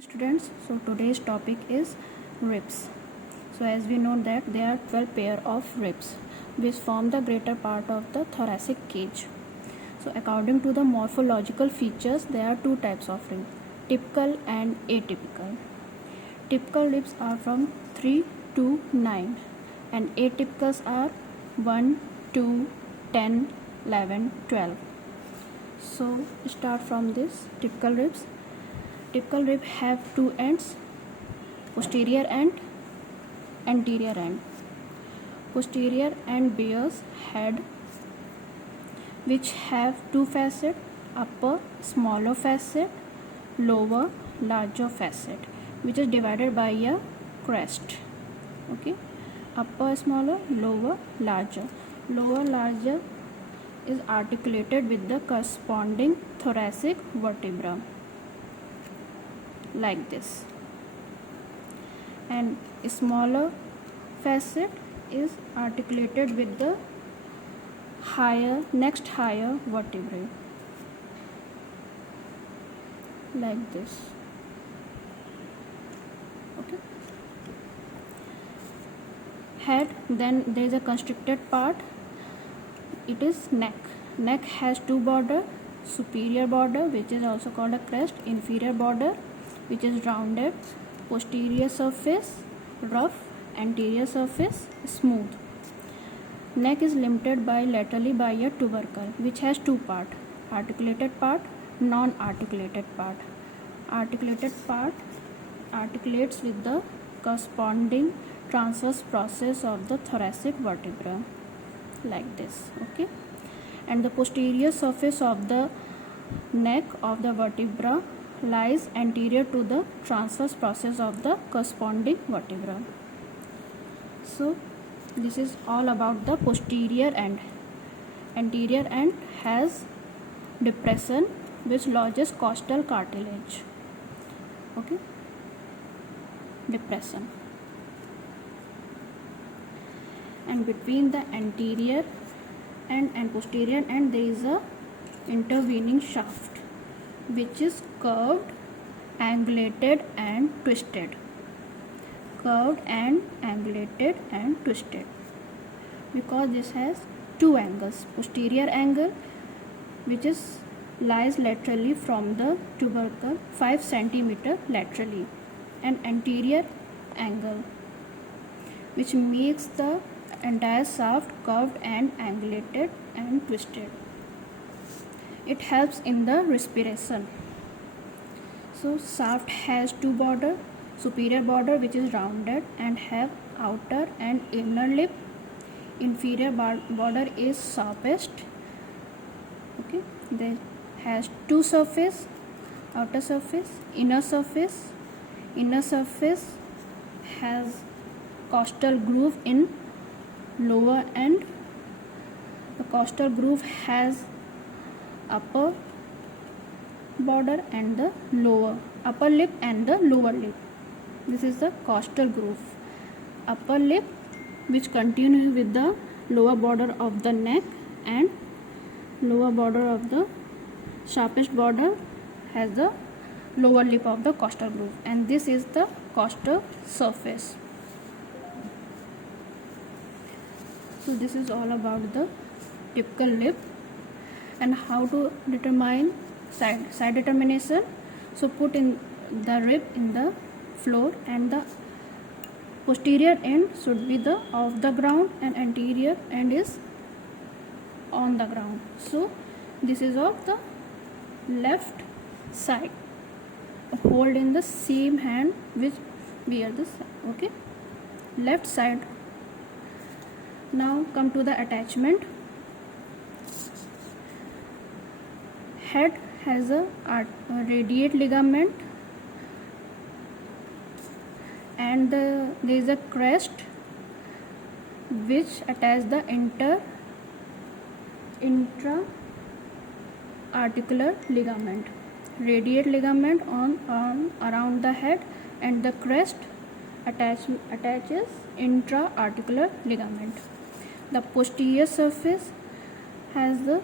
Students, so today's topic is ribs. So as we know that there are 12 pair of ribs which form the greater part of the thoracic cage. So according to the morphological features, there are two types of ribs, typical and atypical. Typical ribs are from 3 to 9 and atypicals are 1, 2, 10, 11, 12. So start from this typical ribs. Typical rib have two ends, posterior and anterior end. Posterior end bears head which have two facet, upper smaller facet, lower larger facet, which is divided by a crest. Okay, upper smaller, lower larger. Lower larger is articulated with the corresponding thoracic vertebra like this, and smaller facet is articulated with the next higher vertebrae like this. Okay, head, then there is a constricted part, it is neck has two border, superior border which is also called a crest, inferior border which is rounded, posterior surface rough, anterior surface smooth. Neck is limited laterally by a tubercle which has two parts, articulated part, non-articulated part. Articulated part articulates with the corresponding transverse process of the thoracic vertebra like this. Okay, and the posterior surface of the neck of the vertebra lies anterior to the transverse process of the corresponding vertebra. So this is all about the posterior end. Anterior end has depression which lodges costal cartilage. Okay, depression, and between the anterior end and posterior end there is a intervening shaft which is curved, angulated and twisted. Curved and angulated and twisted because this has two angles, posterior angle which is lies laterally from the tubercle 5 cm laterally, and anterior angle which makes the entire shaft curved and angulated and twisted. It helps in the respiration. So shaft has two border, superior border which is rounded and have outer and inner lip. Inferior border is sharpest. Okay, there has two surface, outer surface, inner surface. Inner surface has costal groove in lower end. The costal groove has upper border and the lower, upper lip and the lower lip. This is the costal groove. Upper lip which continues with the lower border of the neck, and lower border of the sharpest border has the lower lip of the costal groove, and this is the costal surface. So this is all about the typical lip and how to determine side determination. So put in the rib in the floor, and the posterior end should be the off the ground and anterior end is on the ground. So this is of the left side, hold in the same hand which bear this. Okay, left side. Now come to the attachment. Head has a radiate ligament, and there is a crest which attach the intra-articular ligament. Radiate ligament on around the head, and the crest attaches intra-articular ligament. The posterior surface has the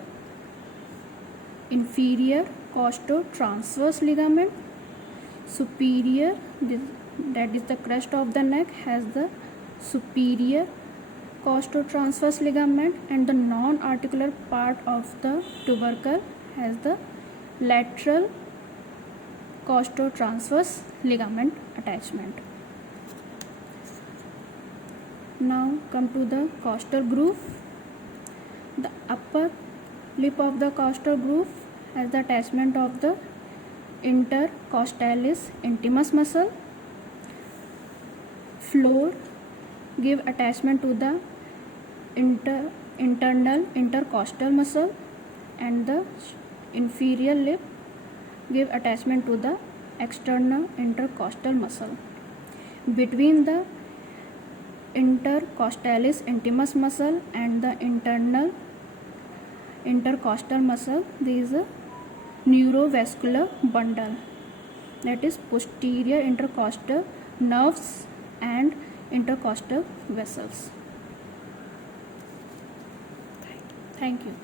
inferior costotransverse ligament. superior, that is the crest of the neck, has the superior costotransverse ligament, and the non-articular part of the tubercle has the lateral costotransverse ligament attachment. Now come to the costal groove. The upper lip of the costal groove has the attachment of the intercostalis intimus muscle. Floor give attachment to the internal intercostal muscle, and the inferior lip give attachment to the external intercostal muscle. Between the intercostalis intimus muscle and the internal intercostal muscle, there is a neurovascular bundle, that is posterior intercostal nerves and intercostal vessels. Thank you.